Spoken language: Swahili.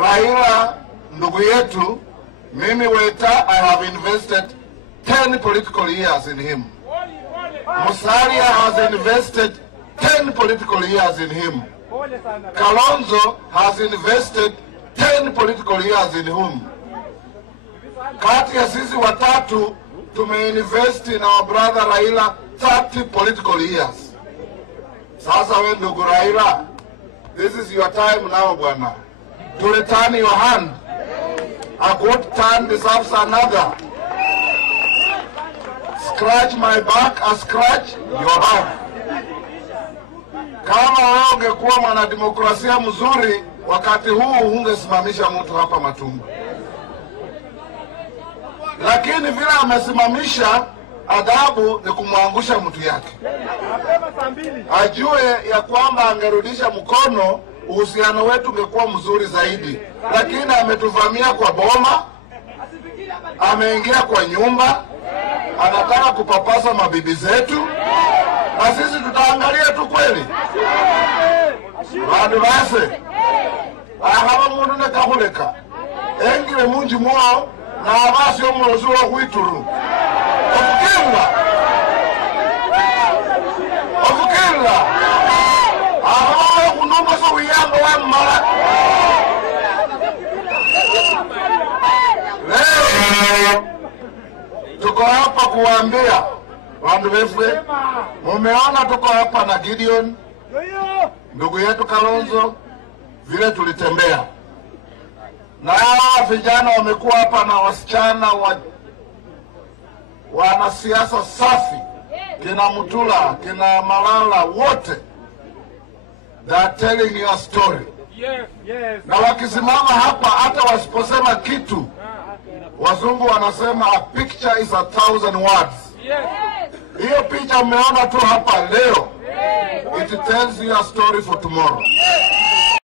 Raila ndugu yetu, mimi Weta, I have invested 10 political years in him. Musalia has invested 10 political years in him. Kalonzo has invested 10 political years in him. Kati ya sisi watatu tumeinvest in our brother Raila 30 political years. Sasa we ndugu Raila, this is your time now bwana, to return your hand. A good turn deserves another. Scratch my back, I scratch your back. Kama wewe ungekuwa mwanademokrasia mzuri, wakati huu ungesimamisha mtu hapa Matumbi. Lakini vile amesimamisha, adabu ni kumwangusha mtu yake. Ajue ya kwamba angerudisha mkono, uhusiano wetu ungekuwa mzuri zaidi. Lakini ametuvamia kwa boma, ameingia kwa nyumba, anataka kupapasa mabibi zetu, na sisi tutaangalia tu kweli. Bandu base, ahaba mundu nekahuleka, engile munji mwao, na abasi omulozi wa kuituru. Ofukila. Ahaba kununga so wiyambo wa mmala. Leo tuko hapa kuambia wandu wefwe, mumeona tuko hapa na Gideon, ndugu yetu Kalonzo, vile tulitembea. Na vijana wamekuwa hapa na wasichana wanasiasa safi, kina Mutula, kina Malala, wote. They are telling you a story. Na wakisimama hapa hata wasiposema kitu, wazungu wanasema a picture is 1,000 words. Hiyo picha umeona tu hapa leo, it tells you a story for tomorrow.